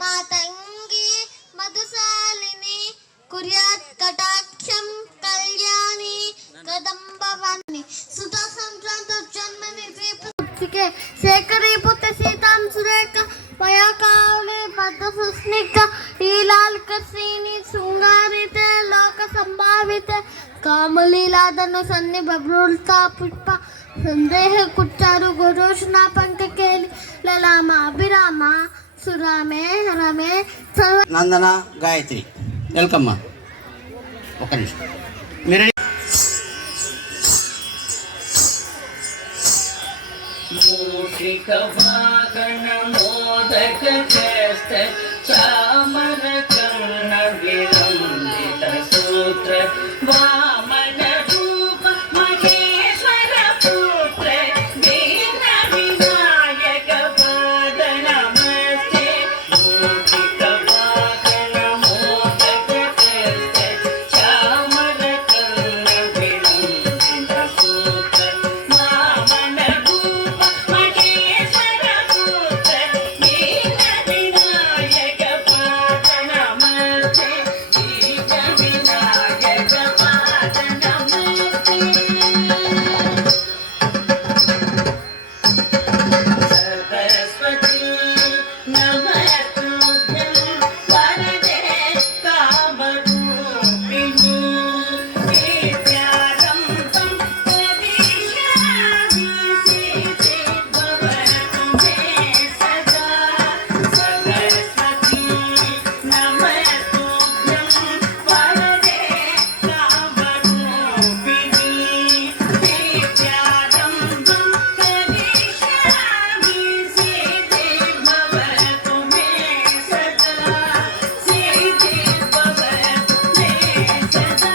మాతంగి మధుశాలిని కుర్యాత్ కటాక్షం కళ్యాణి కదంబవాణి సుధా సంక్రాంత జన్మని శ్రీపుత్రికే శేఖరీ పుత్ర సీతాం సురేఖ మయాకాళి పద్మ సుస్నిగ్ధ లీలాల్కర్షిణి శృంగారిత లోక సంభావిత కామలీలాదను సన్ని బబ్రుల్తా పుష్ప సందేహ కుచ్చారు గురోషణ పంకకేలి లలామ అభిరామ సురామే రమే నందన గాయత్రి వెల్కమ్ మా ఒక నిమిషం మీరు మూషిక వాహన మోదక చేస్త చామర కర్ణ విలంబిత సూత్ర వామన రూప మహేశ్వర పుత్ర వీర వినాయక పాద నమస్తే మూషిక వాహన మోదక చేస్త చామర కర్ణ విలంబిత సూత్ర వామన రూప మహేశ్వర పుత్ర వీర వినాయక పాద నమస్తే వీర వినాయక పాద నమస్తే సరస్వతి నమస్తుభ్యం వరదే కామరూపిణి విద్యారంభం కరిష్యామి సిద్ధి భవతు మే సదా సరస్వతి నమస్తుభ్యం వరదే కామరూపిణి విద్యారంభం కరిష్యామి సిద్ధి భవతు మే సదా సిద్ధి భవతు మే సదా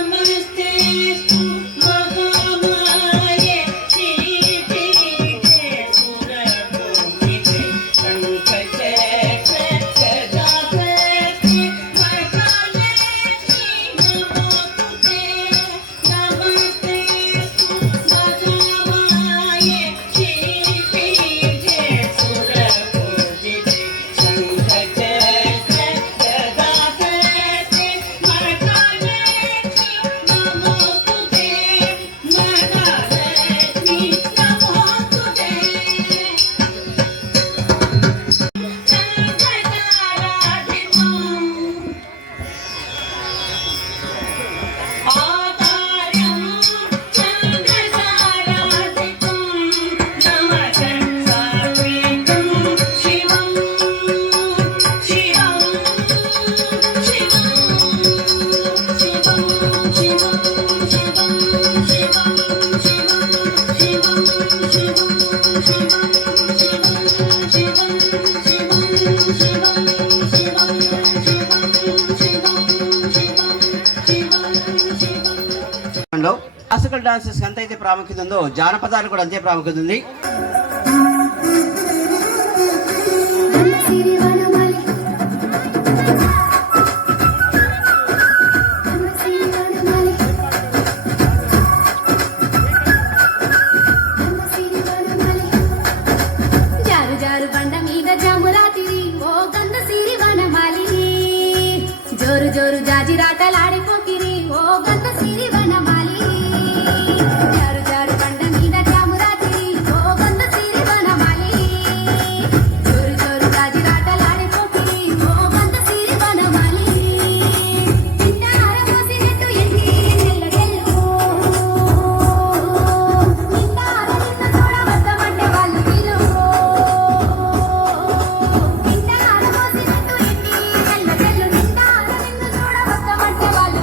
నమస్తేస్తు మహామాయే శ్రీపీఠే సురభూషితే శంఖచక్ర గదాపద్మే వరలక్ష్మీ నమోస్తుతే నమస్తేస్తు మహామాయే శ్రీపీఠే సురభూషితే శంఖచక్ర గదాపద్మే వరలక్ష్మీ నమోస్తుతే మహాలక్ష్మీ నమోస్తుతే చంద్రతారాధితం ఆకారం చంద్రతారాధితం నమః శివం శివం క్లాసికల్ డాన్సెస్ ఎంత అయితే ప్రాముఖ్యత ఉందో జానపదాలు కూడా అంతే ప్రాముఖ్యత ఉంది. జారు జారు బండ మీద జామురాతిరి ఓ గంధ సిరి వనమాలి జోరు జోరు జాజిరాటలాడిపోకిరి ఓ గంధ సిరి వనమాలి జారు జారు బండ మీద జామురాతిరి ఓ గంధ సిరి వనమాలి జోరు జోరు జాజిరాటలాడిపోకిరి ఓ గంధ సిరి వనమాలి ఇంటార మోసినట్టు ఎన్ని నెల్లగెల్లు ఇంటార నిన్న చూడవద్దమంటే వాళ్ళు పిలువు ఇంటార మోసినట్టు ఎన్ని నెల్లగెల్లు ఇంటార నిన్ను చూడవద్దమంటే వాళ్ళు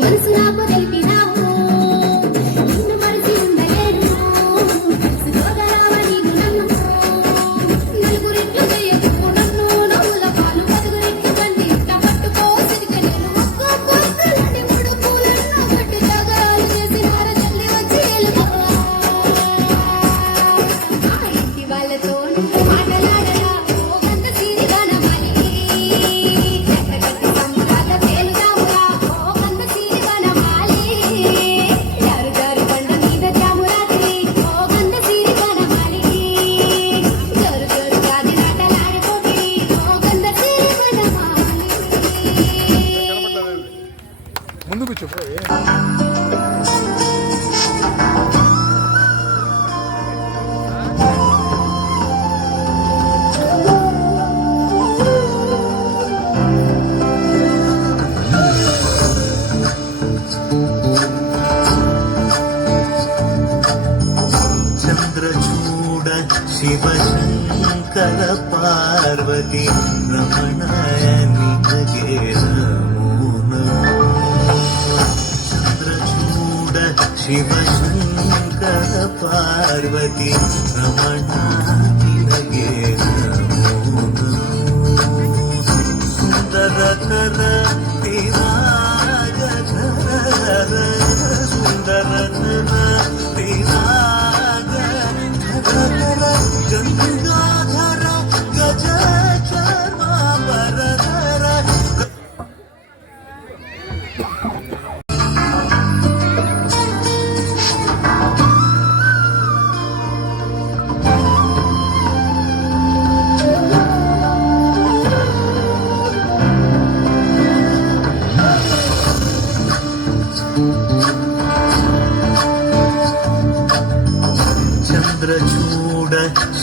మనసు నాకు తెలిపినావు నిన్ను మరిచి ఉండలేను సుగరావ నీకు నన్ను నలుగురిట్లు చేయకు నన్ను నవ్వుల పాలు పదుగురిట్లు కండి ఇట్ట పట్టుకో సిరిక నేను ఒక్కో పొత్తులని మూడు పూలన్న కట్టు జాగాలు చేసినార జల్లి వచ్చి ఎలుగవా ఆ ఇంటి వాళ్ళతో మాటలాడరా ఓ గంట సిరి వనమాలి కట్టకట్టి సంబరాల తేలుదామురా ఓ గంట సిరి వనమాలి జారు జారు బండ మీద జామురాత్రి ఓ గంట సిరి వనమాలి జోరు జోరు గాది నాటలాడుకోటి ఓ గంట సిరి వనమాలి ముందుకు చెప్పు చంద్రచూడ శివశంకర పార్వతి రమణాయ నిజగే నమో నమో చంద్రచూడ శివశంకర పార్వతి రమణాయ నిజగే నమో నమో సుందరకర విరాజ సుందరకర విరాజ గంగాధర గజ చర్మాంబరధర చంద్రచూడ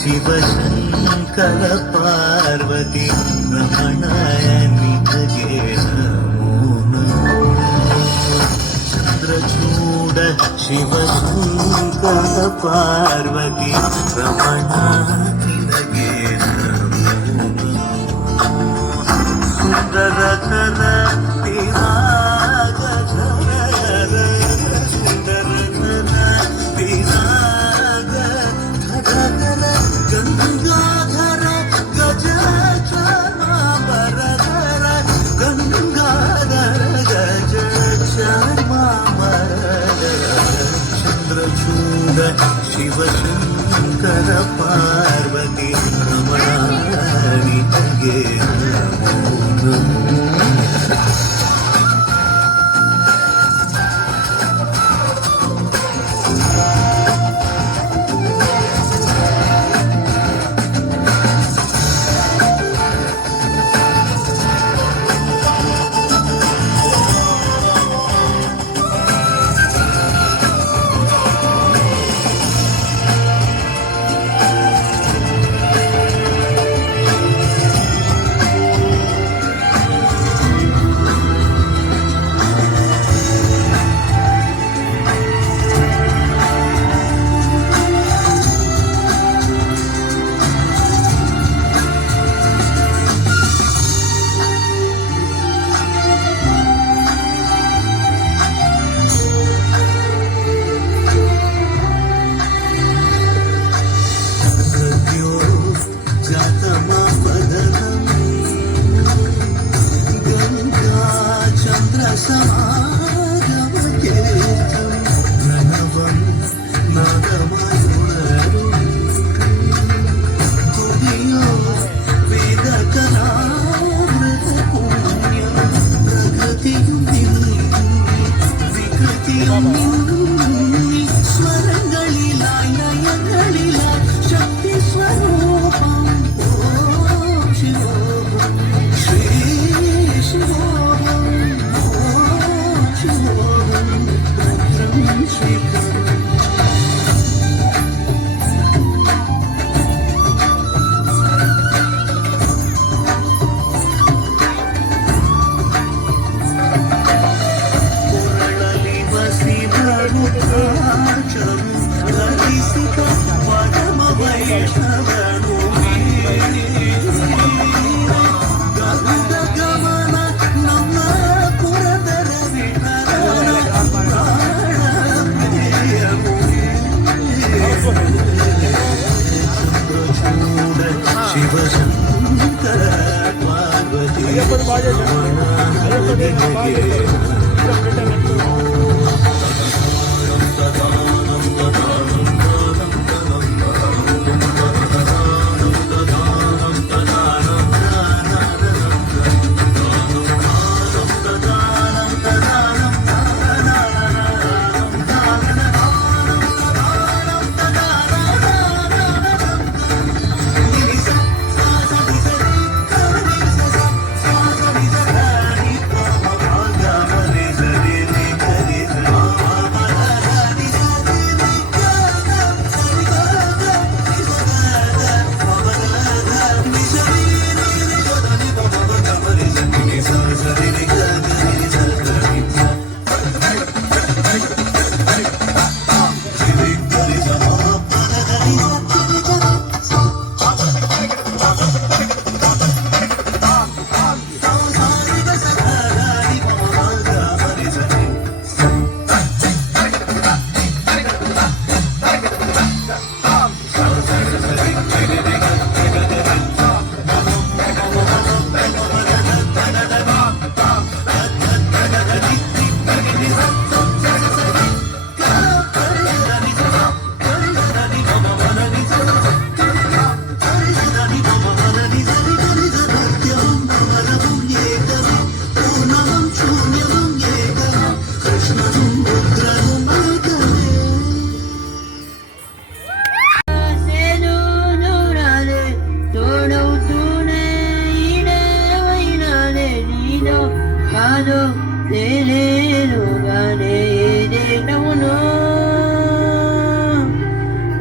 శివశంకర పార్వతి రమణాయ నిజగే నమో నమో చంద్రచూడ శివశంకర పార్వతి రమణాయ నిజగే నమో నమో సుందరకర విరాజ సుందరకర విరాజ గంగాధర గజ చర్మాంబరధర గంగాధర గజ చర్మాంబరధర చంద్రచూడ శివశంకర పార్వతి రమణాయ నిజగే నమో నమో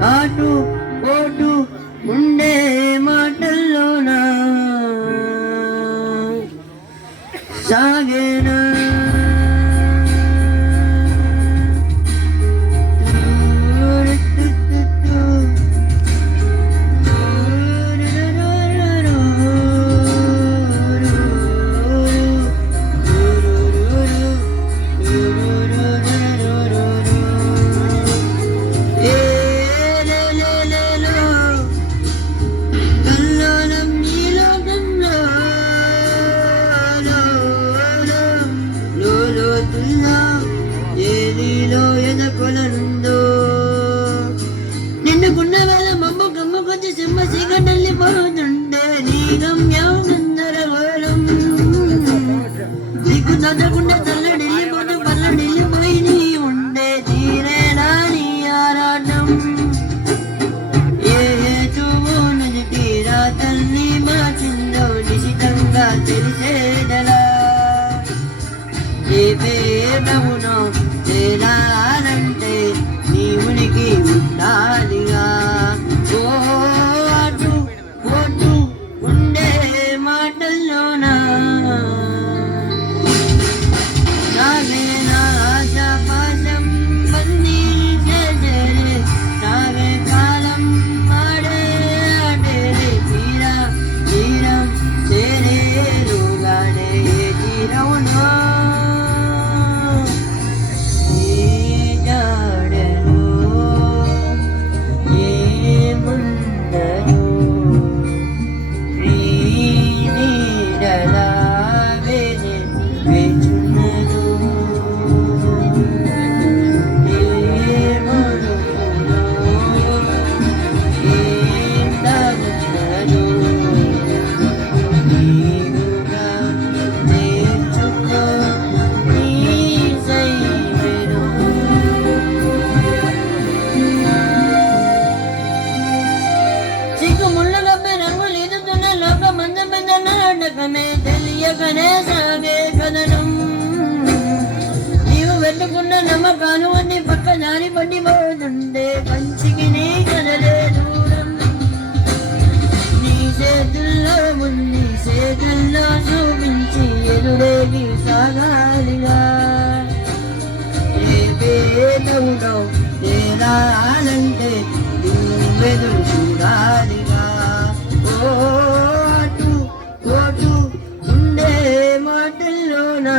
ఆటు పోటు ఉండే మాటల్లోనా సాగేనా నిన్నుకున్న వేళ మమ్మ గమ్మ కొంచెం సింహ సీగడల్లి పోతుండే నీ గమ్యం గందరగోళం నీకు చదవకుండా తల్లడిల్లిపోతూ పల్లడిల్లిపోయి నీ ఉండే తీరేనా నీ ఆరాటం ఏ హేతువు నది తీరా తల్లి మార్చిందో నిశితంగా తెలిసేదలా ఏ పేదవునో తేలాలంటే నీ ఉనికి ఉండాలిగా ఓ అటు పోటు ఉండే మాటల్లోనా సాగేనా ఆశాపాశం బందీ చేసేరే సాగే కాలం ఆడే ఆడేరే తీరా తీరం చేరేరుగానే తీరవునో తెలియకనే సాగే కథనం నీవు వెతుకున్న నమ్మకాలు అన్ని పక్క దారి పడి పోతుండే కంచికి నీ కదలే దూరం నీ చేతుల్లో ఉంది చేతుల్లో చూపించి ఎదురేగి సాగాలిగా రేపేదవులో తేలాలంటే నువ్వెదురు చూడాలిగా ఓ అటు పోటు ఉండే మాటల్లోనా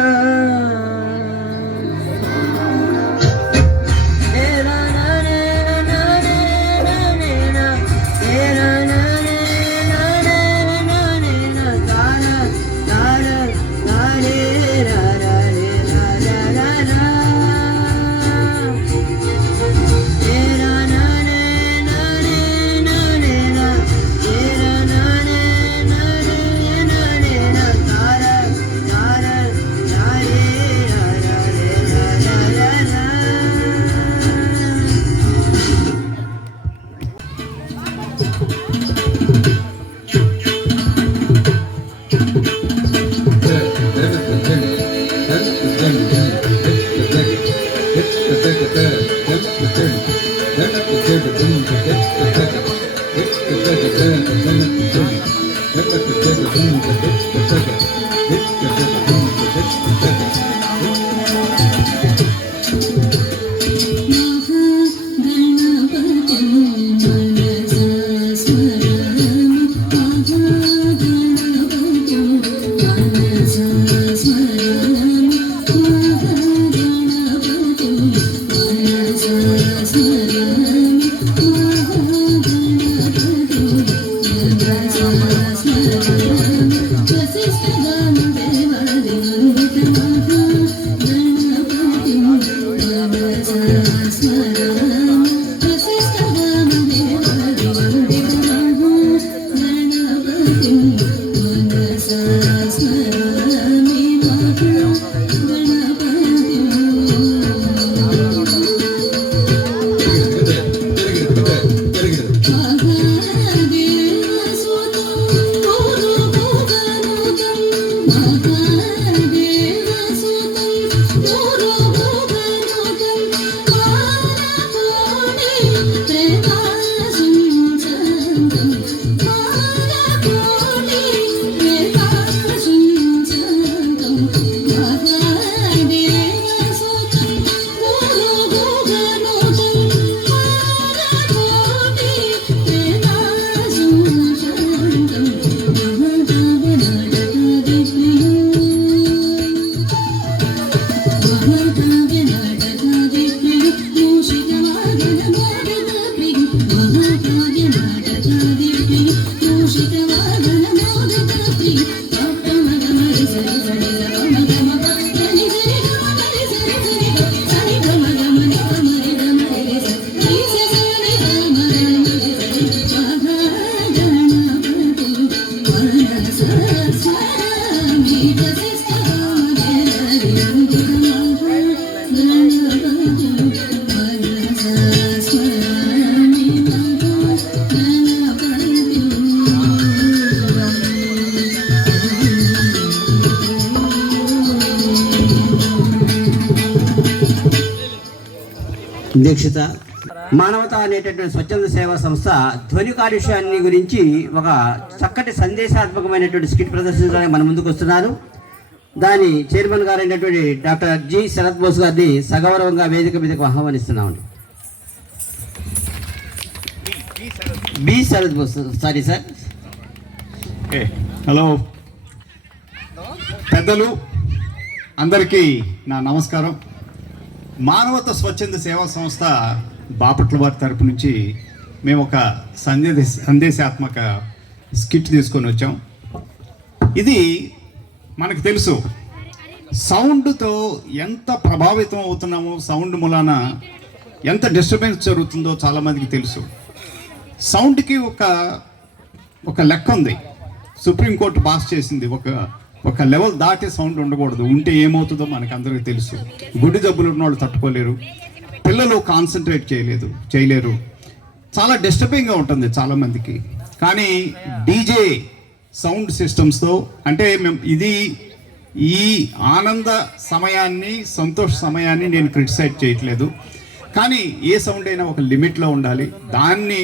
దీక్షిత మానవత అనేటటువంటి స్వచ్ఛంద సేవా సంస్థ ధ్వని కాలుష్యాన్ని గురించి ఒక చక్కటి సందేశాత్మకమైనటువంటి స్కిట్ ప్రదర్శించడానికి మన ముందుకు వస్తున్నారు. దాని చైర్మన్ గారు అయినటువంటి డాక్టర్ జి శరత్ బోస్ గారిని సగౌరవంగా వేదిక మీదకు ఆహ్వానిస్తున్నామండి. B Sarath Bose, sorry sir. Okay, hello పెద్దలు అందరికీ నా నమస్కారం. మానవత స్వచ్ఛంద సేవా సంస్థ బాపట్ల వారి తరపు నుంచి మేము ఒక సందేశాత్మక స్కిట్ తీసుకొని వచ్చాం. ఇది మనకు తెలుసు, సౌండ్తో ఎంత ప్రభావితం అవుతున్నామో, సౌండ్ మూలాన ఎంత డిస్టర్బెన్స్ జరుగుతుందో చాలామందికి తెలుసు. సౌండ్కి ఒక లెక్క ఉంది, సుప్రీంకోర్టు పాస్ చేసింది. ఒక లెవెల్ దాటే సౌండ్ ఉండకూడదు, ఉంటే ఏమవుతుందో మనకు అందరికీ తెలుసు. గుండె జబ్బులు ఉన్న వాళ్ళు తట్టుకోలేరు, పిల్లలు కాన్సన్ట్రేట్ చేయలేరు, చాలా డిస్టర్బింగ్గా ఉంటుంది చాలామందికి. కానీ డీజే సౌండ్ సిస్టమ్స్తో అంటే ఈ ఆనంద సమయాన్ని, సంతోష సమయాన్ని నేను క్రిటిసైజ్ చేయట్లేదు. కానీ ఏ సౌండ్ అయినా ఒక లిమిట్లో ఉండాలి. దాన్ని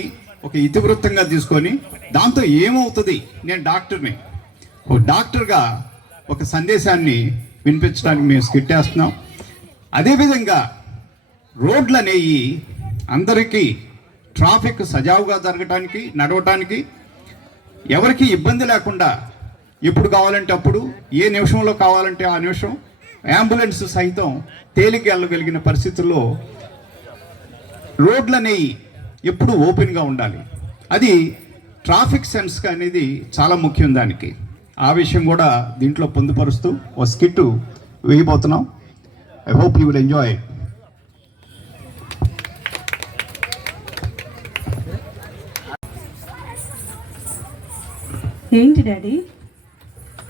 ఒక ఇతివృత్తంగా తీసుకొని దాంతో ఏమవుతుంది, నేను డాక్టర్ని, ఒక డాక్టర్గా ఒక సందేశాన్ని వినిపించడానికి మేము స్కిట్ వేస్తున్నాం. అదేవిధంగా రోడ్లు అనేవి అందరికీ ట్రాఫిక్ సజావుగా జరగటానికి, నడవటానికి, ఎవరికి ఇబ్బంది లేకుండా ఎప్పుడు కావాలంటే అప్పుడు, ఏ నిమిషంలో కావాలంటే ఆ నిమిషం అంబులెన్స్ సైతం తేలిక వెళ్ళగలిగిన పరిస్థితుల్లో రోడ్లు అనేవి ఎప్పుడు ఓపెన్గా ఉండాలి. అది ట్రాఫిక్ సెన్స్ అనేది చాలా ముఖ్యం దానికి. ఆ విషయం కూడా దీంట్లో పొందుపరుస్తూ ఒక స్కిట్ వేయబోతున్నాం. I hope you will enjoy. ఏంటి డాడీ?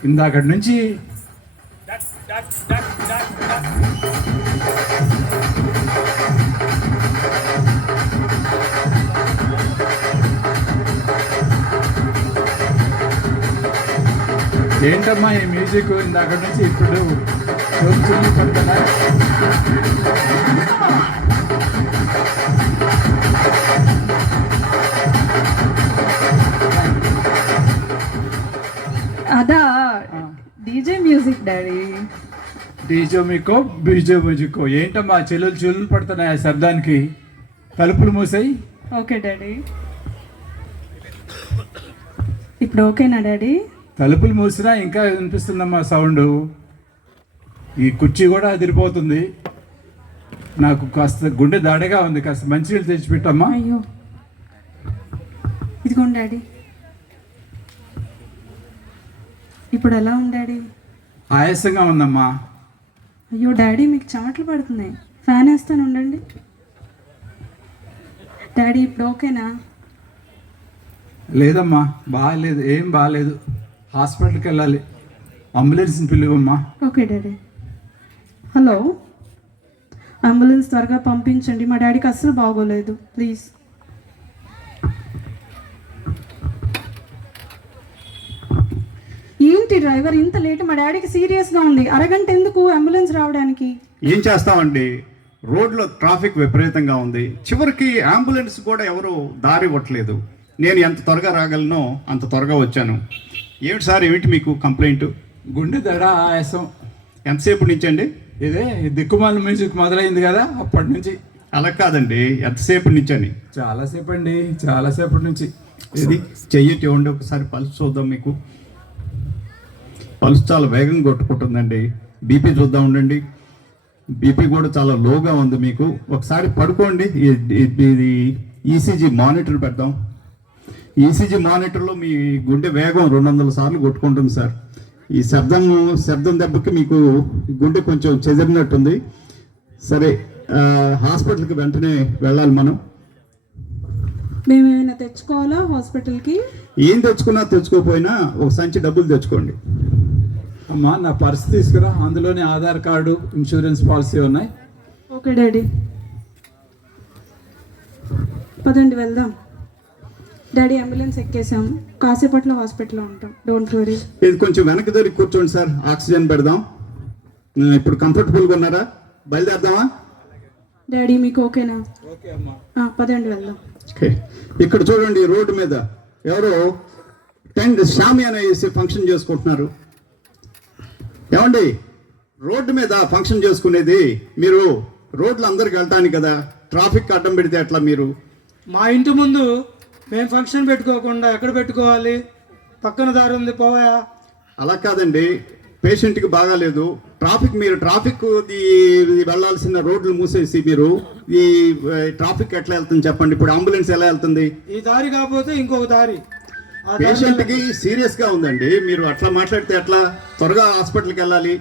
ఇందాకటి నుంచి ఏంటమ్మా ఈ మ్యూజిక్? ఇందాకటి నుంచి ఇప్పుడు చూసి పడుతున్నా. అదా డీజే మ్యూజిక్ డాడీ. డీజే మీకో బీజే మ్యూజికో ఏంటమ్మా? చెల్లులు పడుతున్నాయి ఆ శబ్దానికి. తలుపులు మూసాయి. Okay daddy. ఇప్పుడు ఓకేనా డాడీ? తలుపులు మూసినా ఇంకా వినిపిస్తుందమ్మా సౌండ్. ఈ కుర్చీ కూడా అదిరిపోతుంది. నాకు కాస్త గుండె దాడగా ఉంది, కాస్త మంచినీళ్ళు తెచ్చిపెట్టమ్మా. అయ్యో ఇదిగోండి డాడీ. ఇప్పుడు ఎలా ఉంది డాడీ? ఆయాసంగా ఉందమ్మా. అయ్యో డాడీ మీకు చెమటలు పడుతున్నాయి, ఫ్యాన్ వేస్తాను ఉండండి. డాడీ ఇప్పుడు ఓకేనా? లేదమ్మా, బాగాలేదు, ఏం బాగాలేదు. హాస్పిటల్కి వెళ్ళాలి, అంబులెన్స్ని పిలువమ్మా. Okay daddy. హలో, అంబులెన్స్ త్వరగా పంపించండి, మా డాడీకి అస్సలు బాగోలేదు ప్లీజ్. ఏంటి డ్రైవర్ ఇంత లేట్? మా డాడీకి సీరియస్గా ఉంది, అరగంట ఎందుకు అంబులెన్స్ రావడానికి? ఏం చేస్తామండి, రోడ్లో ట్రాఫిక్ విపరీతంగా ఉంది. చివరికి అంబులెన్స్ కూడా ఎవరు దారి ఇవ్వట్లేదు. నేను ఎంత త్వరగా రాగలనో అంత త్వరగా వచ్చాను. ఏమిటి సార్, ఏమిటి మీకు కంప్లైంట్? గుండె దడ, ఆయాసం. ఎంతసేపు నుంచి అండి? ఇదే దిక్కుమాల మ్యూజిక్ మొదలైంది కదా అప్పటి నుంచి. అలా కాదండి, ఎంతసేపు నుంచి అని? చాలాసేపు అండి, చాలాసేపటి నుంచి. ఇది చెయ్యటి ఇవ్వండి, ఒకసారి పల్స్ చూద్దాం. మీకు పల్స్ చాలా వేగంగా కొట్టుకుంటుందండి. బీపీ చూద్దాం ఉండండి, బీపీ కూడా చాలా లోగా ఉంది మీకు. ఒకసారి పడుకోండి, ఇది ఈసీజీ మానిటర్ పెడదాం. ఈసీజీ మానిటర్లో మీ గుండె వేగం 200 సార్లు కొట్టుకుంటుంది సార్. ఈ శబ్దం దెబ్బకి మీకు గుండె కొంచెం చెదిరినట్టుంది. సరే, హాస్పిటల్కి వెంటనే వెళ్ళాలి మనం. మేము ఏమైనా తెచ్చుకోవాలా హాస్పిటల్కి? ఏం తెచ్చుకోపోయినా ఒక సంచి డబ్బులు తెచ్చుకోండి. అమ్మా, నా పర్స్ తీసుకురా, అందులోనే ఆధార్ కార్డు, ఇన్సూరెన్స్ పాలసీ ఉన్నాయి. ఓకే డాడీ, పదండి వెళ్దాం. డాడీ అంబులెన్స్ ఎక్కేసాం, కాసేపట్లో హాస్పిటల్లో ఉంటాం, డోంట్ వరీ. ఇది కొంచెం వెనక్కి దొరికి కూర్చోండి సార్, ఆక్సిజన్ పెడదాం. ఇప్పుడు కంఫర్టబుల్గా ఉన్నారా? బయలుదేరదామా? డాడీ మీకు ఓకేనా? ఓకే అమ్మా. పదండి వెళ్దాం. ఓకే, ఇక్కడ చూడండి రోడ్డు మీద ఎవరో టెంట్ షామియానా వేసి ఫంక్షన్ చేసుకుంటున్నారు. ఏమండి, రోడ్డు మీద ఫంక్షన్ చేసుకునేది మీరు రోడ్లు అందరికి వెళ్ళటానికి కదా, ట్రాఫిక్ అడ్డం పెడితే ఎట్లా మీరు? మా ఇంటి ముందు మేము ఫంక్షన్ పెట్టుకోకుండా ఎక్కడ పెట్టుకోవాలి? పక్కన దారి ఉంది, పోవా. అలా కాదండి, పేషెంట్కి బాగాలేదు, మీరు ట్రాఫిక్ వెళ్ళాల్సిన రోడ్లు మూసేసి మీరు ఈ ట్రాఫిక్ ఎట్లా వెళ్తుంది చెప్పండి? ఇప్పుడు అంబులెన్స్ ఎలా వెళ్తుంది? ఈ దారి కాకపోతే ఇంకొక దారి. పేషెంట్కి సీరియస్గా ఉందండి, మీరు అట్లా మాట్లాడితే ఎట్లా? త్వరగా హాస్పిటల్కి వెళ్ళాలి.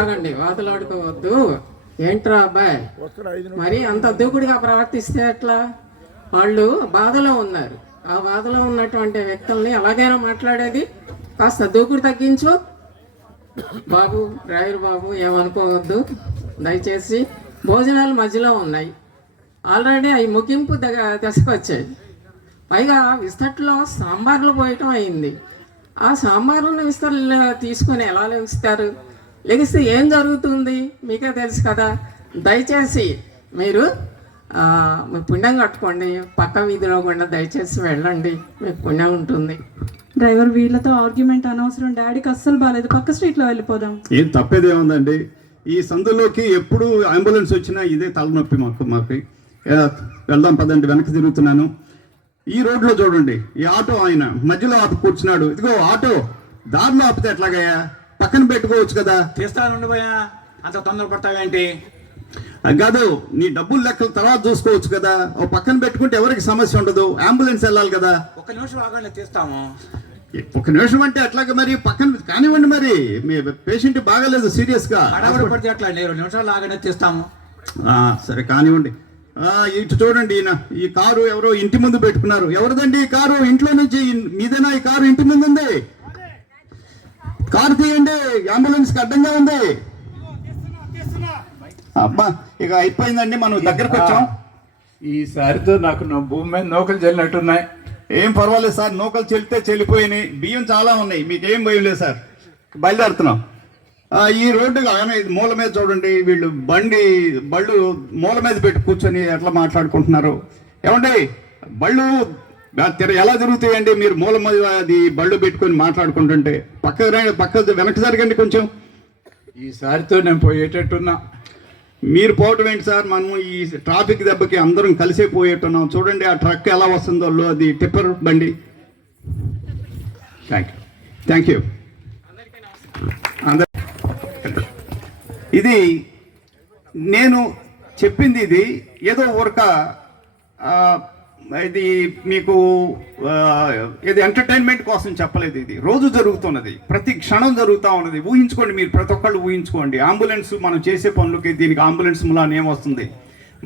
ఆగండి వాతలాడుకోవద్దు. ఏంట్రా అబ్బాయి, మరి అంత దూకుడుగా ప్రవర్తిస్తే ఎట్లా? వాళ్ళు బాధలో ఉన్నారు. ఆ బాధలో ఉన్నటువంటి వ్యక్తుల్ని ఎలాగైనా మాట్లాడేది? కాస్త దూకుడు తగ్గించు బాబు. డ్రైవర్ బాబు, ఏమనుకోవద్దు దయచేసి. భోజనాలు మధ్యలో ఉన్నాయి, ఆల్రెడీ అవి ముగింపు దశకు వచ్చాయి. పైగా విస్తట్లో సాంబార్లు పోయటం అయింది. ఆ సాంబార్లను విస్తరలు తీసుకొని ఎలా లెగిస్తారు? లెగిస్తే ఏం జరుగుతుంది మీకే తెలుసు కదా. దయచేసి మీరు మీ పుణ్యం కట్టుకోండి, పక్క వీధిలో కూడా దయచేసి వెళ్ళండి, మీకు పుణ్యం ఉంటుంది. డ్రైవర్, వీళ్ళతో ఆర్గ్యుమెంట్ అనవసరం. డాడీకి అస్సలు బాగాలేదు, పక్క స్ట్రీట్లో వెళ్ళిపోదాం. ఏం తప్పేది ఏముందండి? ఈ సందులోకి ఎప్పుడు అంబులెన్స్ వచ్చినా ఇదే తలనొప్పి మాకు. వెళ్దాం పదండి, వెనక్కి తిరుగుతున్నాను. ఈ రోడ్లో చూడండి, ఈ ఆటో ఆయన మధ్యలో ఆపి కూర్చున్నాడు. ఇదిగో ఆటో దారిలో ఆపితే ఎట్లాగయ్యా? పక్కన పెట్టుకోవచ్చు కదా. తీస్తానుండి పోయా, అంత తొందర పడతావేంటి? కాదు, నీ డబ్బులు లెక్కలు తర్వాత చూసుకోవచ్చు కదా. ఓ పక్కన పెట్టుకుంటే ఎవరికి సమస్య ఉండదు. అంబులెన్స్ వెళ్ళాలి కదా. ఒక్క నిమిషం ఆగండి, తీస్తాము. ఒక నిమిషం అంటే ఎట్లాగ మరి? పక్కన కానివ్వండి, మరి మీ పేషెంట్ బాగాలేదు సీరియస్గా. హడావుడి పడితే ఎట్లా అండి? 2 నిమిషాలు ఆగండి, తీస్తాము. సరే కానివ్వండి. ఇటు చూడండి, ఈ కారు ఎవరో ఇంటి ముందు పెట్టుకున్నారు. ఎవరిదండి ఈ కారు? ఇంట్లో నుంచి మీదేనా ఈ కారు? ఇంటి ముందు ఉంది, కారు తీయండి, అంబులెన్స్ కి అడ్డంగా ఉంది. అబ్బా, ఇక అయిపోయిందండి, మనం దగ్గరకు వచ్చాం. ఈసారితో నాకు భూమి మీద నౌకలు చెల్లినట్టున్నాయి. ఏం పర్వాలేదు సార్, నూకలు చెల్లితే చెల్లిపోయినాయి. బియ్యం చాలా ఉన్నాయి, మీకేం భయం లేదు సార్. బయలుదేరుతున్నాం. ఈ రోడ్డు మూల మీద చూడండి, వీళ్ళు బళ్ళు మూల మీద పెట్టి కూర్చొని ఎట్లా మాట్లాడుకుంటున్నారు. ఏమండి, బళ్ళు ఎలా తిరుగుతాయండి? మీరు మూల మీద అది బళ్ళు పెట్టుకొని మాట్లాడుకుంటుంటే పక్క వెనక్కి జరగండి కొంచెం. ఈసారితో నేను పోయేటట్టున్నా. మీరు పోవటం ఏంటి సార్? మనం ఈ ట్రాఫిక్ దెబ్బకి అందరం కలిసే పోయేట్టున్నాం. చూడండి ఆ ట్రక్ ఎలా వస్తుందో, అది టిప్పర్ బండి. Thank you. ఇది నేను చెప్పింది, ఇది ఏదో ఊరక ఇది మీకు ఇది ఎంటర్టైన్మెంట్ కోసం చెప్పలేదు. ఇది రోజు జరుగుతున్నది, ప్రతి క్షణం జరుగుతూ ఉన్నది. ఊహించుకోండి, మీరు ప్రతి ఒక్కళ్ళు ఊహించుకోండి. అంబులెన్స్ మనం చేసే పనులకి దీనికి అంబులెన్స్ మూలాన్ని ఏమొస్తుంది?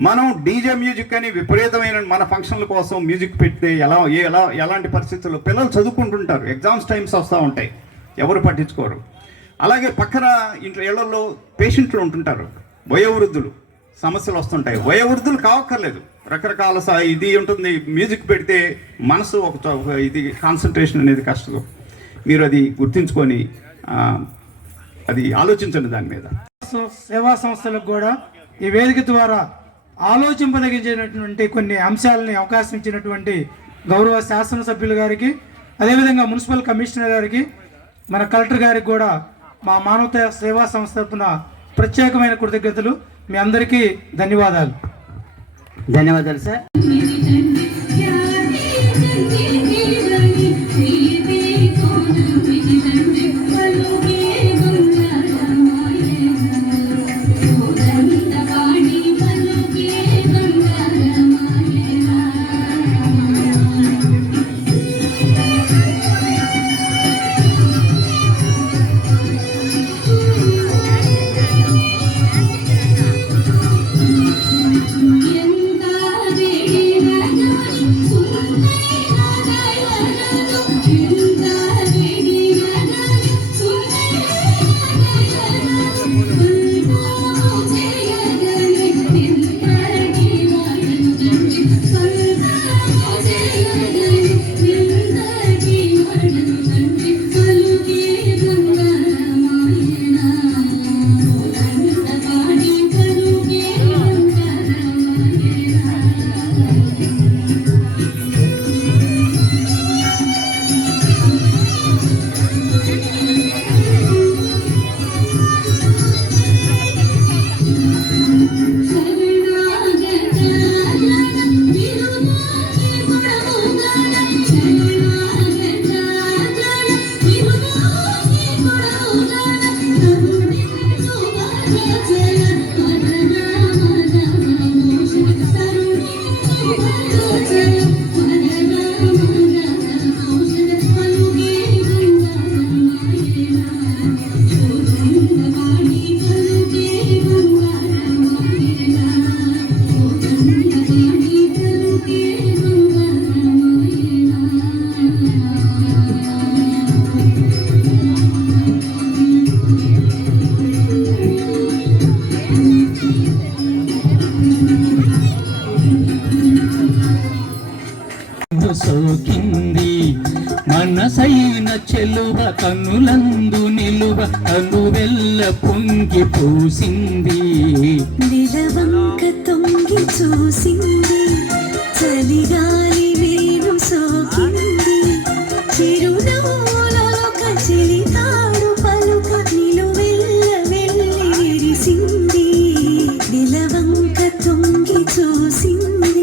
మనం డీజే మ్యూజిక్ అని విపరీతమైన మన ఫంక్షన్ల కోసం మ్యూజిక్ పెడితే ఎలాంటి పరిస్థితుల్లో పిల్లలు చదువుకుంటుంటారు. ఎగ్జామ్స్ టైమ్స్ వస్తూ ఉంటాయి, ఎవరు పట్టించుకోరు. అలాగే పక్కన ఇళ్లలో పేషెంట్లు ఉంటుంటారు, వయోవృద్ధులు, సమస్యలు వస్తుంటాయి. వయోవృద్ధులు కావక్కర్లేదు, రకరకాల ఇది ఉంటుంది. మ్యూజిక్ పెడితే మనసు ఇది కాన్సన్ట్రేషన్ అనేది కష్టం. మీరు అది గుర్తించుకొని అది ఆలోచించండి దాని మీద. సేవా సంస్థలకు కూడా ఈ వేదిక ద్వారా ఆలోచింపదగించినటువంటి కొన్ని అంశాలని అవకాశం ఇచ్చినటువంటి గౌరవ శాసనసభ్యులు గారికి, అదేవిధంగా మున్సిపల్ కమిషనర్ గారికి, మన కలెక్టర్ గారికి కూడా మా మానవతా సేవా సంస్థ తరపున ప్రత్యేకమైన కృతజ్ఞతలు. మీ అందరికీ ధన్యవాదాలు. ధన్యవాదాలు సార్. ఎంత తనువ కన్నులందు నిలువ కనువెల్ల పొంగి పూసింది నిలవంక తొంగి చూసింది చలిగాలి వేణు సోకింది చిరునవ్వులొక చిలితాడు పలుక నిలువెల్ల వెళ్ళి విరిసింది నిలవంక తొంగి చూసింది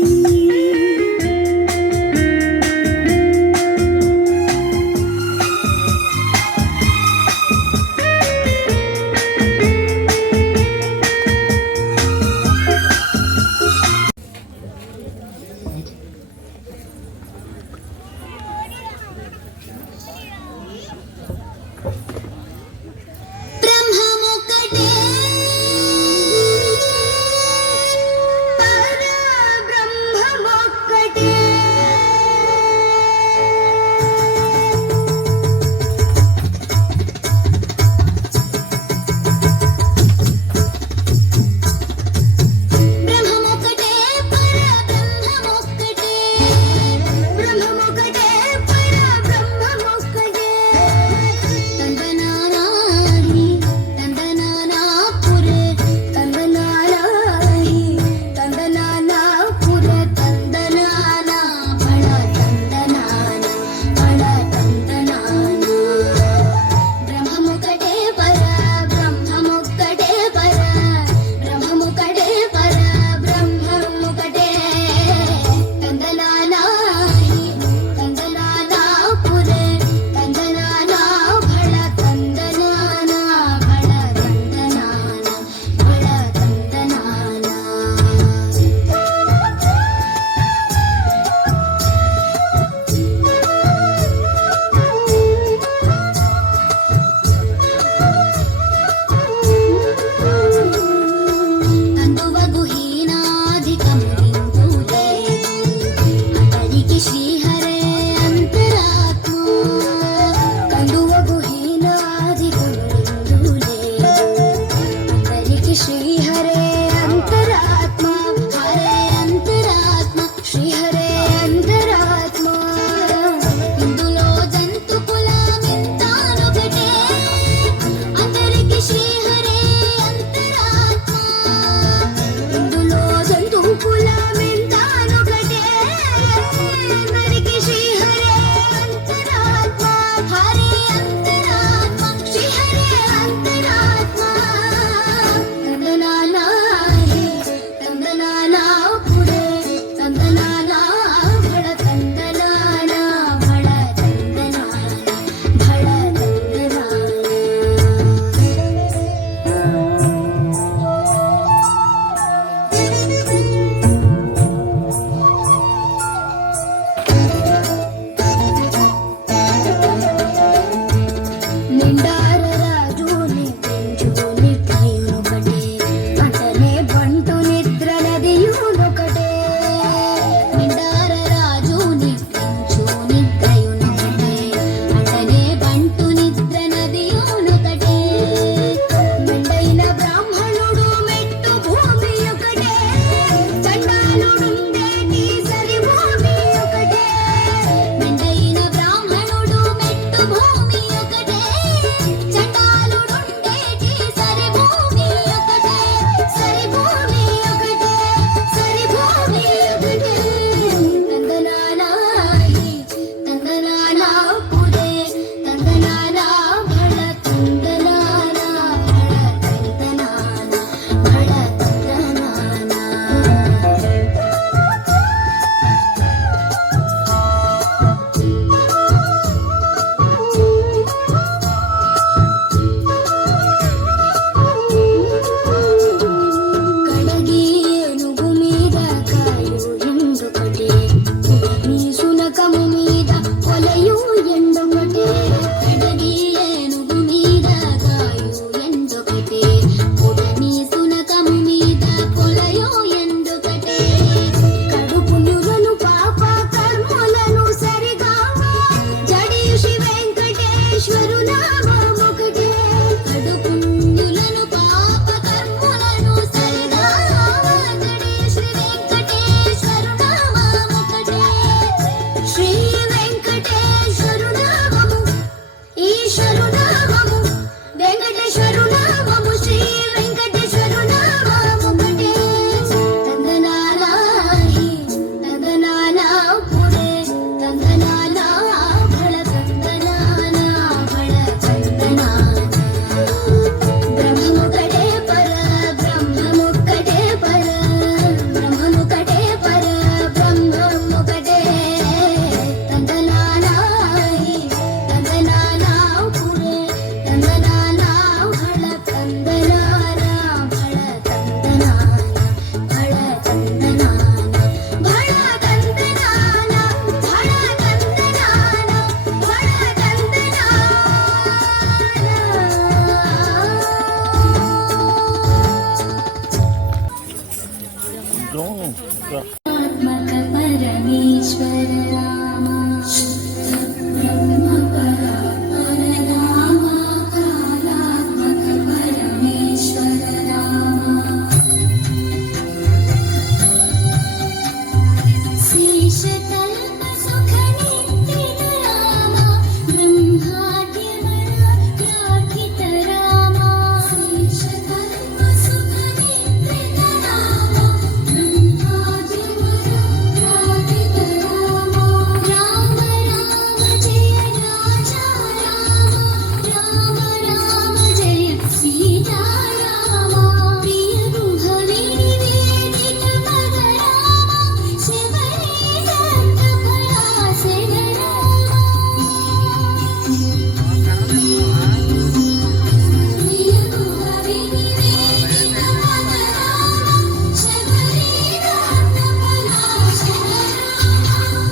వెంకటేశ్వరు నామము శ్రీ వెంకటేశ్వరు నామము ఒకటే తందనాలాహి తందనాలా పురే తందనాలా భళ తందనానా భళ తందనానా బ్రహ్మముకటే పర బ్రహ్మముకటే పర బ్రహ్మముకటే పర బ్రహ్మముకటే తందనాలాహి తందనాలా పురే తందనాలా భళ తందనానా భళ తందనానా భళ తందనానా భళ తందనానా భళ తందనానా భళ ఆత్మక పరమేశ్వర రామ బ్రహ్మ పరాత్మర రామ కాలాత్మక పరమేశ్వర రామ శేషతల్ప సుఖ నిత్య రామ బ్రహ్మాద్యవర ప్రార్థిత రామ శేషతల్ప సుఖ నిత్య రామ బ్రహ్మాద్యవర ప్రార్థిత రామ రామ రామ జయ రాజా రామ రామ రామ జయ సీతా రామ ప్రియ గృహవే నివేదిత పద రామ శివరే దత్త ఫలాసన రామ ప్రియ గృహవే నివేదిత పద రామ శివరే దత్త ఫలాసన రామ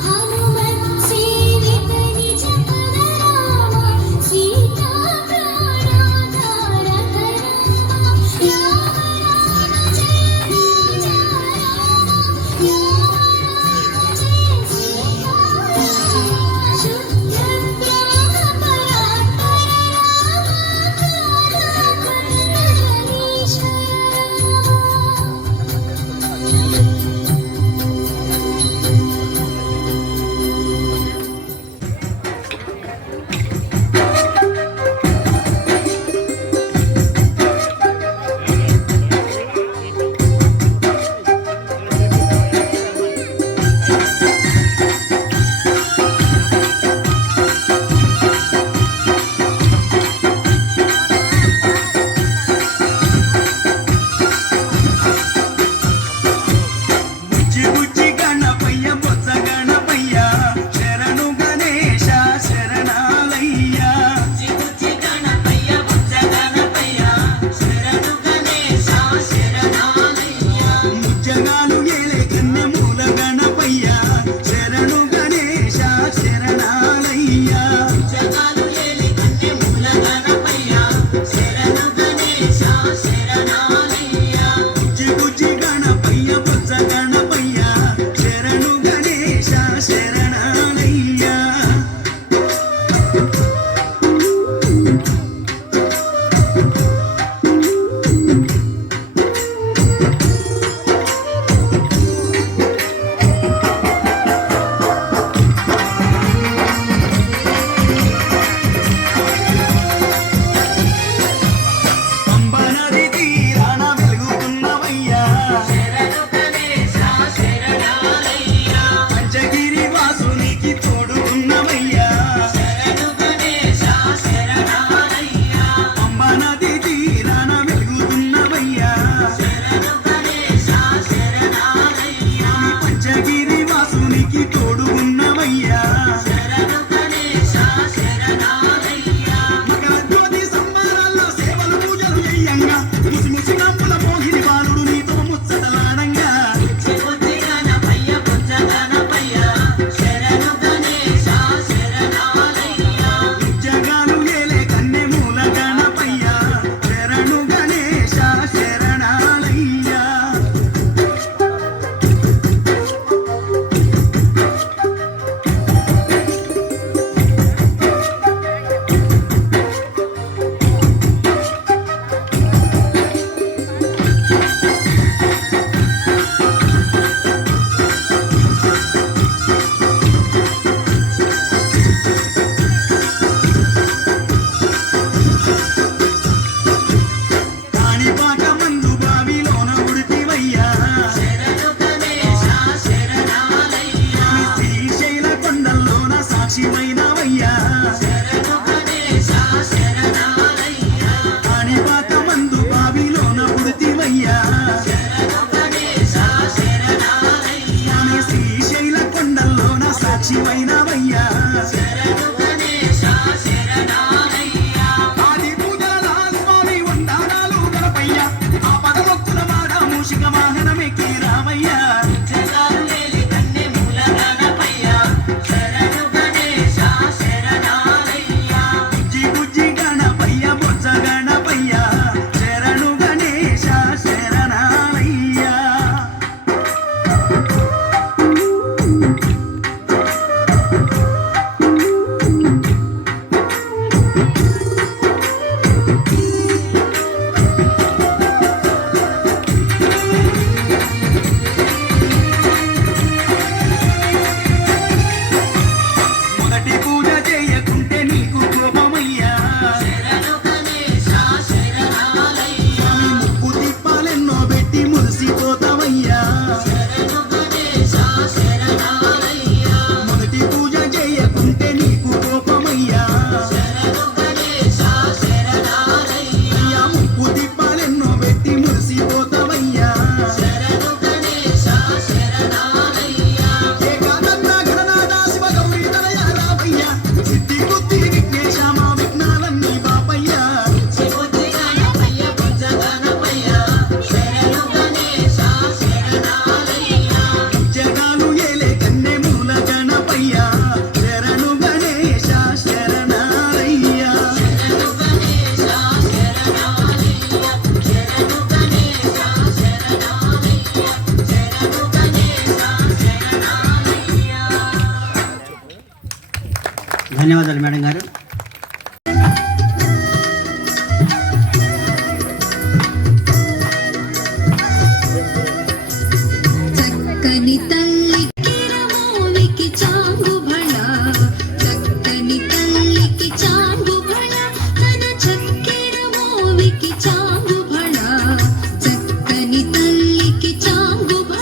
హనుమత్ సేవిత నిజ పద రామ సీతా ప్రాణాధారక రామ రామ రామ జయ రాజా రామ రామ జయ సీతా రామ శుద్ధ బ్రహ్మ పరాత్పర రామ కాలాత్మక బుజ్జి బుజ్జి గణపయ్య బొజ్జ గణపయ్య శరణు గణేశ శరణాలయ్య బుజ్జి బుజ్జి గణపయ్య బొజ్జ గణపయ్య శరణు గణేశ శరణాలయ్య ముజ్జగాలు ఏలే కన్నె మూల గణపయ్య శరణు గణేశ శరణాలయ్య ముజ్జగాలు ఏలే కన్నె మూల గణపయ్య శరణు గణేశ శరణాలయ్య బుజ్జి బుజ్జి గణపయ్య బొజ్జ గణపయ్య శరణు గణేశ శరణాలయ్య పంబనది తీరాన వెలుగుతున్నవయ్యా శరణు గణేశ శరణాలయ్య పంచగిరి వాసునికి తోడుకున్నవయ్యా శరణు గణేశ శరణాలయ్య పంబనది తీరాన వెలుగుతున్నవయ్యా శరణు గణేశ శరణాలయ్య పంచగిరి వాసునికి తోడు ఉన్నవయ్యా శరణు గణేశ శరణాలయ్య మకర జ్యోతి సంబరాల్లో సేవలు పూజలు చెయ్యంగా ముసి ముసి నవ్వుల మోహిని బాలుడు నీతో ముచ్చటలాడంగా బుజ్జి బుజ్జి గణపయ్య బొజ్జ గణపయ్య శరణు గణేశ శరణాలయ్య ముజ్జగాలు ఏలే కన్నె మూల గణపయ్య ధన్యవాదాలు మేడం గారు. చక్కని తల్లికి రమోవికి చాంగు భళ, చక్కని తల్లికి చాంగు భళ, తన చక్కెర మోవికి చాంగు భళ, చక్కని తల్లికి చాంగు భళ.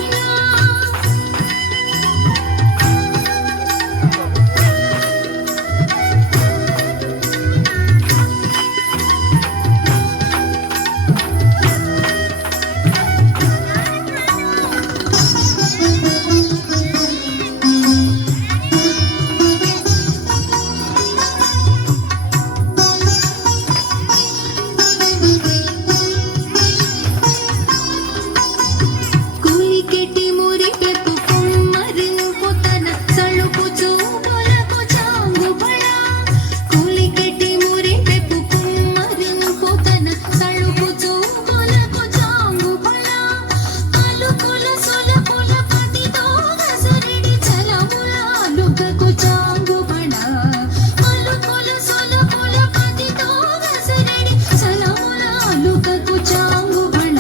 కూలికెట్టి మురిపెప్పు కుమ్మరింపు తన సళుపు చూపులకు చాంగు భళ, కూలికెట్టి మురిపెప్పు కుమ్మరింపు తన సళుపు చూపులకు చాంగు భళ. అలుకుల సొలపుల పతితో గసరిడి చలములాలుకకు చాంగు భళ, అలుకుల సొలపుల పతితో గసరిడి చలములాలుకకు చాంగు భళ.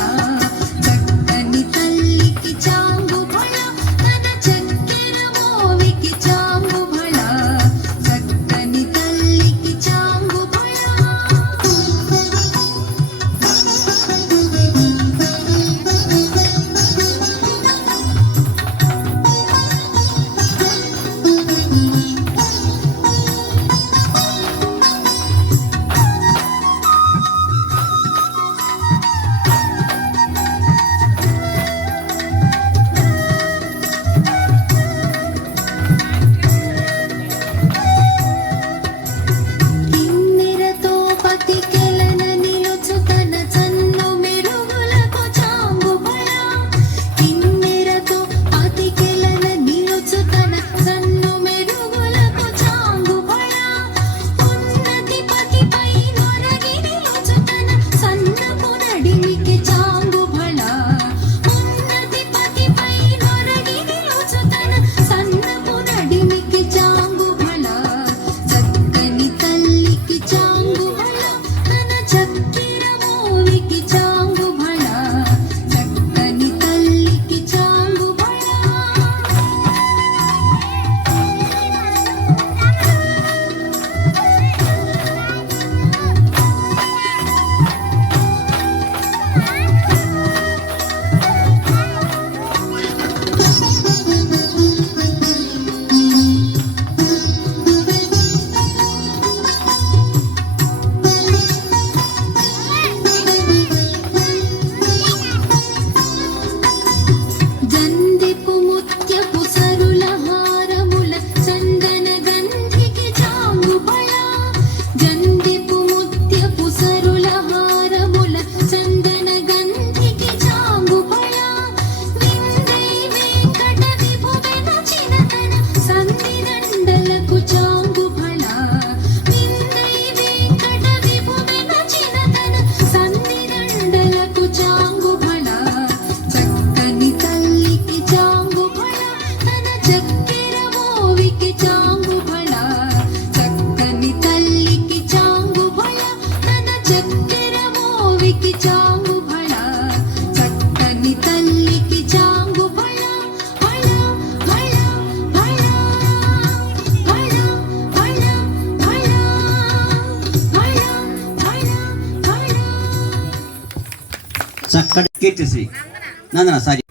చక్కని తల్లికి చాంగు భళ, తన చక్కెర మోవికి చాంగు భళ, చక్కని తల్లికి చాంగు భళ. కిన్నెరతో పతికెలన నిలుచు తన చన్ను మెరుగులకు చాంగు భళ, కిన్నెరతో పతికెలన నిలుచు తన చన్ను మెరుగులకు చాంగు భళ. ఉన్నతి పతిపై నొరగి నిలుచు తన సన్నపు నడిమికి చాంగు భళ, ఉన్నతి పతిపై నొరగి నిలుచు తన సన్నపు నడిమికి చాంగు భళ. చక్కని తల్లికి చాంగు భళ, తన చక్కెర మోవికి చాంగు భళ, చక్కని తల్లికి చాంగు భళ. జందిపు ముత్యపు సరుల హారముల చందన గంధికి చాంగు భళ, జందిపు ముత్యపు సరుల హారముల చందన గంధికి చాంగు భళ. విందై వెంకట విభువెన చినతన సన్నిదండలకు చాంగు భళ, విందై వెంకట విభువెన చినతన సన్నిదండలకు చాంగు భళ. చక్కని తల్లికి చాంగు భళ, తన చక్కెర మోవికి చాంగు భళ, చక్కని తల్లికి చాంగు భళ, తన చక్కెర మోవికి చాంగు భళ, చక్కని తల్లికి చాంగు భళ. భళ భళ భళ భళ భళ భళ భళ భళ భళ. చక్కటి కీర్తిశ్రీ నందన సారీ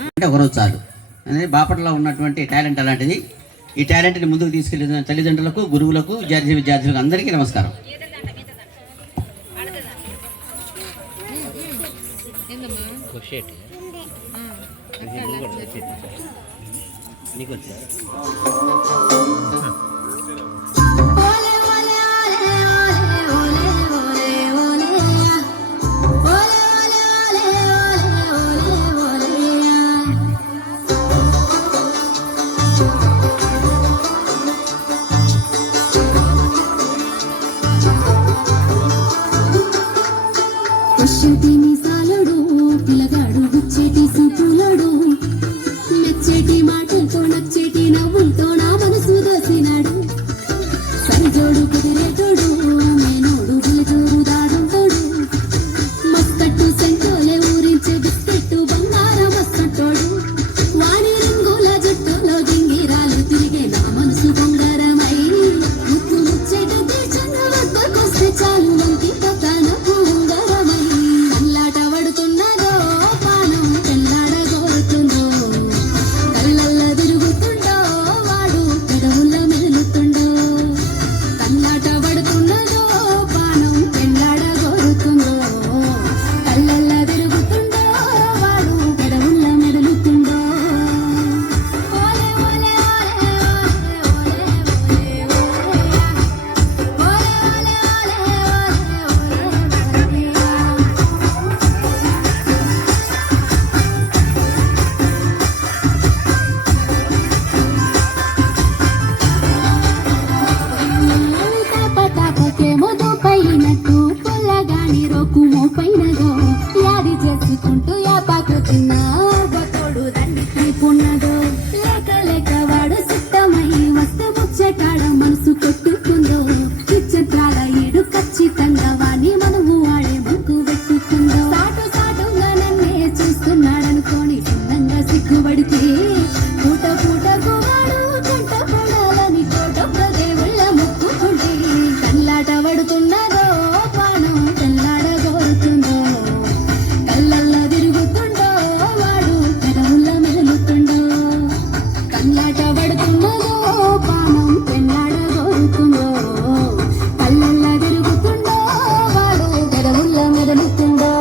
అంటే ఒకరోజు చాలు అనేది బాపట్లలో ఉన్నటువంటి టాలెంట్ అలాంటిది. ఈ టాలెంట్ని ముందుకు తీసుకెళ్లిన తల్లిదండ్రులకు, గురువులకు, విద్యార్థులకు అందరికీ నమస్కారం. ఓలే ఓలే ఓలే ఓలే ఓలే ఓలే ఓలే ఓలే ఓలే పుష్యటి మిసాలడు పిల్లగాడు గుచ్చేటి సూపులడు మెచ్చేటి మాటలతో నచ్చేటి నవ్వులతో నా మనసు దోసినాడు సోకు మోపైనదో యాది చేసుకుంటూ యాపాకు తిన్నా బతోడు దండికి పున్నదో లేక లేక వాడు సిద్ధమై వస్తే ముచ్చటాడ మనసు కొట్టుకుందో చిత్రాల ఈడు ఖచ్చితంగా వాణి మనము వాడే ముక్కు పెట్టుకుందో సాటు సాటుగా నన్నే చూస్తున్నాడనుకోని చిన్నంగా సిగ్గుపడితే పూట పూటకు వాడు కంట పడాలని కోటొక్క దేవుళ్ళ ముక్కుకుంటే కల్లాట పడుతున్నదో పానం తెల్లాడగోరుతుందో కళ్ళల్లో తిరుగుతుండో వాడు పెదవుల మెలుగుతుండో కల్లాట పడుతున్నదో పానం తెల్లాడగోరుతుందో కళ్ళల్లో తిరుగుతుండో వాడు పెదవుల మెలుగుతుండో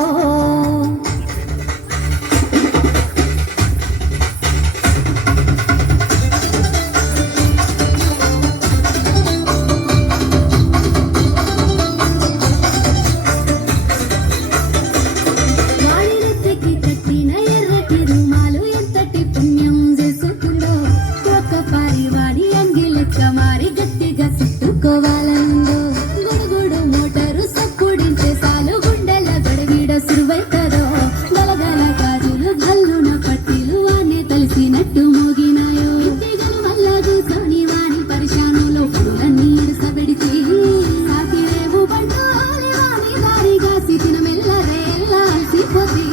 వాడినెత్తికి కట్టిన ఎర్రటి రుమాలు ఎంతటి పుణ్యం చేసుకుందో ఒక్కపారి వాడి అంగి లెక్క మారి గట్టిగా చుట్టుకోవాలనుందో గుడుగుడు మోటారు సప్పుడించే సాలు గుండెల గడగీడ సురువైతదో గలగల గాజులు గల్లున పట్టీలు వాణ్ణి తలిసినట్టు మోగినాయో ఇంటిగలు మళ్ళా కూర్చొని వాణి పరిశానంలో పనులన్నీ ఇరుసబెడితే సాతిరేవు బండాలి వాణి దారిగా సిటిన మెల్లరేలా అలసిపోతే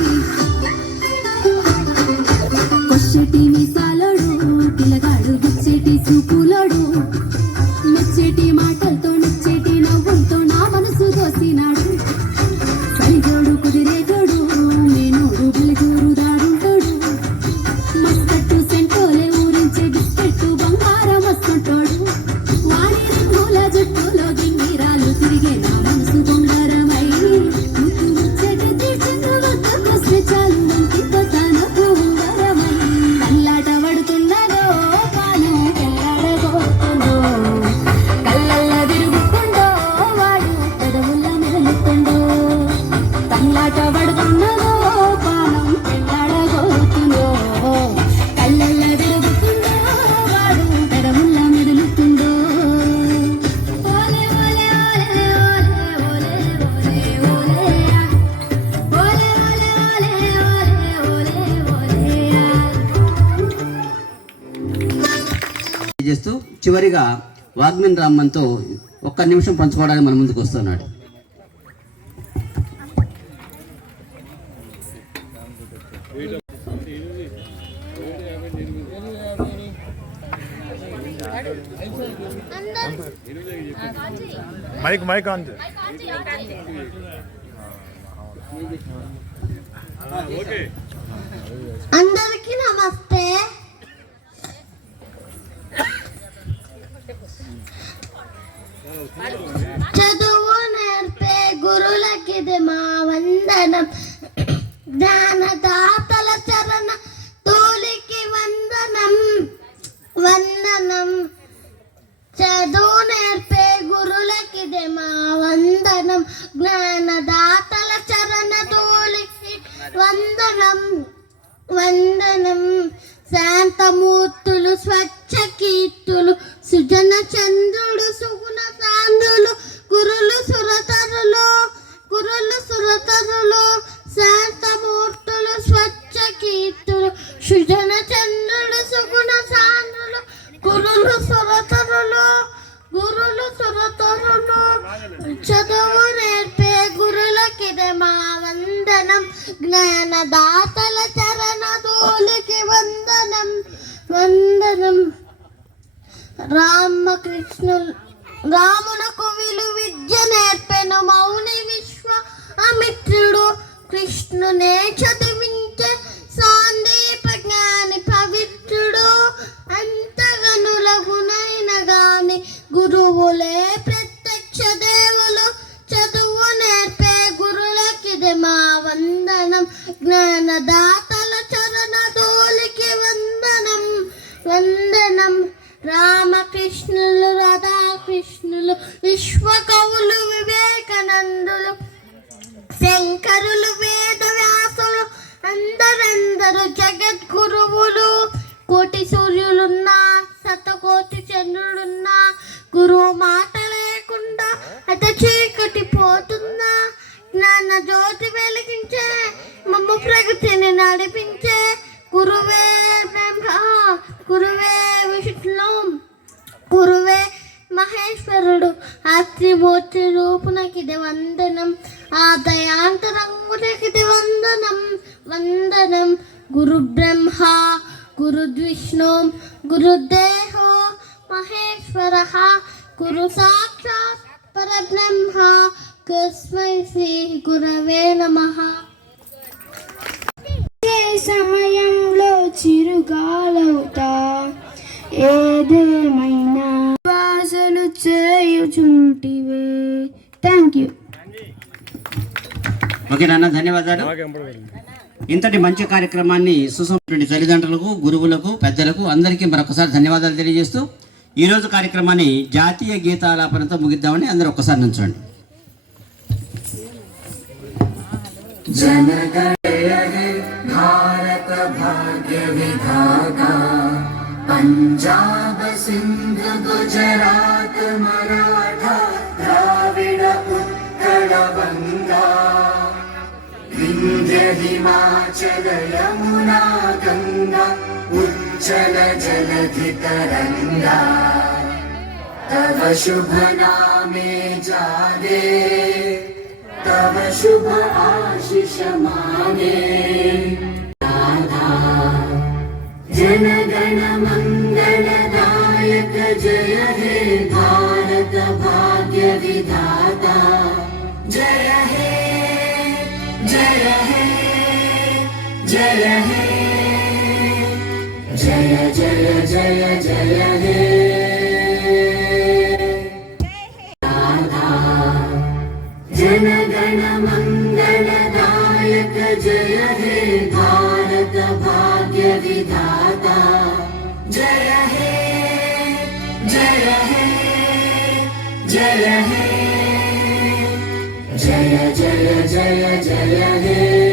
కొచ్చెటి మీసాలోడు పిల్లగాడు గుచ్చెటి చూపులోడు మెచ్చేటి మాటలతో నిచ్చేటి నవ్వులతో నా మనసు దోసినాడు సరిజోడు కుదిరేటోడు నేనోడు బలిగూరు దాడుంటాడు మస్కట్టు సెంటోలే ఊరించే బిస్కెట్టు బంగారం వస్తుంటాడు వాణి రంగుల జుట్టులో గింగిరాలు తిరిగే నా మనసు బొంగారమై ముద్దు ముచ్చటి తీర్చిందు వద్దకొస్తే చాలు వంటితో తనకు ఉంగరమై కల్లాట పడుతున్నదో పానం తెల్లాడబోతుందో కళ్ళల్లో తిరుగుతుండో వాడు పెదవుల మెలుగుతుండో కల్లాట పడుతున్నదో పానం తెల్లాడబోతుందో కళ్ళల్లో తిరుగుతుండో వాడు పెదవుల మెలుగుతుండో ఓలే ఓలే ఓలే ఓలే ఓలే ఓలే ఓలే ఓలే ఓలే చేస్తూ చివరిగా వాగ్మిన్ రామ్మన్తో ఒక్క నిమిషం పంచుకోవడానికి మన ముందుకు వస్తున్నాడు. మైక్ ఆన్ అందరికీ నమస్తే. చదువు నేర్పే గురులకిది మా వందనం, జ్ఞానదాతల చరణ తోలికి వందనం వందనం. చదువు నేర్పే గురులకిది మా వందనం, జ్ఞానదాతల చరణ తోలికి వందనం వందనం. శాంతమూర్తులు స్వచ్ఛ కీర్తులు సుజన చంద్రుడు సుగుణ సాంద్రులు గురులు సురతరులు శాంతమూర్తులు స్వచ్ఛ కీర్తులు సుజన చంద్రుడు సుగుణ సాంద్రులు గురులు సురతరులు చదువు నేర్పే గురులకిదే మా వందనం, జ్ఞానదాతల చరణ తోలికి వందనం వందనం. రామునకు విలు విద్య నేర్పెను మౌని విశ్వామిత్రుడు, కృష్ణునే చదివించే సాందీప జ్ఞాని పవిత్రుడు. అంతగనులగునైన గాని గురువులే ప్రత్యక్ష దేవులు, చదువు నేర్పే గురులకిది మా వందనం, జ్ఞానదాతల చరణ తోలికి వందనం వందనం. రామకృష్ణులు రాధాకృష్ణులు విశ్వకవులు వివేకానందులు శంకరులు వేదవ్యాసులు అందరందరూ జగద్గురువులు. కోటి సూర్యులున్నా శతకోటి చంద్రులున్నా గురువు మాట లేకుండా అత చీకటి పోతుందా. జ్ఞాన జ్యోతి వెలిగించే మమ్మ ప్రగతిని నడిపించే గురువే బ్రహ్మ గురువే విష్ణు గురువే మహేశ్వరుడు ఆత్రిమూర్తి రూపునకిది వందనం ఆదయాంతరంగునకిది వందనం వందనం గురు బ్రహ్మ గురు విష్ణు గురుదేవో మహేశ్వర గురు సాక్షాత్ పరబ్రహ్మ తస్మై శ్రీ గురవే నమః. ఏ సమయంలో చిరుగాలవుతా ఏదేమైనా వాసలు చేయుచుంటివే. Thank you. ఓకే నాన్న, ధన్యవాదాలు. ఇంతటి మంచి కార్యక్రమాన్ని సుసంపన్నటువంటి తల్లిదండ్రులకు, గురువులకు, పెద్దలకు అందరికీ మరొకసారి ధన్యవాదాలు తెలియజేస్తూ ఈరోజు కార్యక్రమాన్ని జాతీయ గీతాలాపనతో ముగిద్దామని అందరూ ఒక్కసారి నుంచోండి. భారత భాగ్య విధాత పంజాబ్ సింధ్ గుజరాత్ మరాఠా ద్రావిడ ఉత్కళ వంగా వింధ్య హిమాచల యమునా గంగా ఉజ్జల జలధి తరంగా तव शुभ नामे जागे तव शुभ आशीष माने राधा जन गण मंगलदायक जय हे भारत भाग्य विधाता जय हे जय हे जय हे जय जय जय जय हे जन गण मंगलदायक जय हे भारत भाग्य विधाता जय हे जय हे जय हे जय जय जय जय हे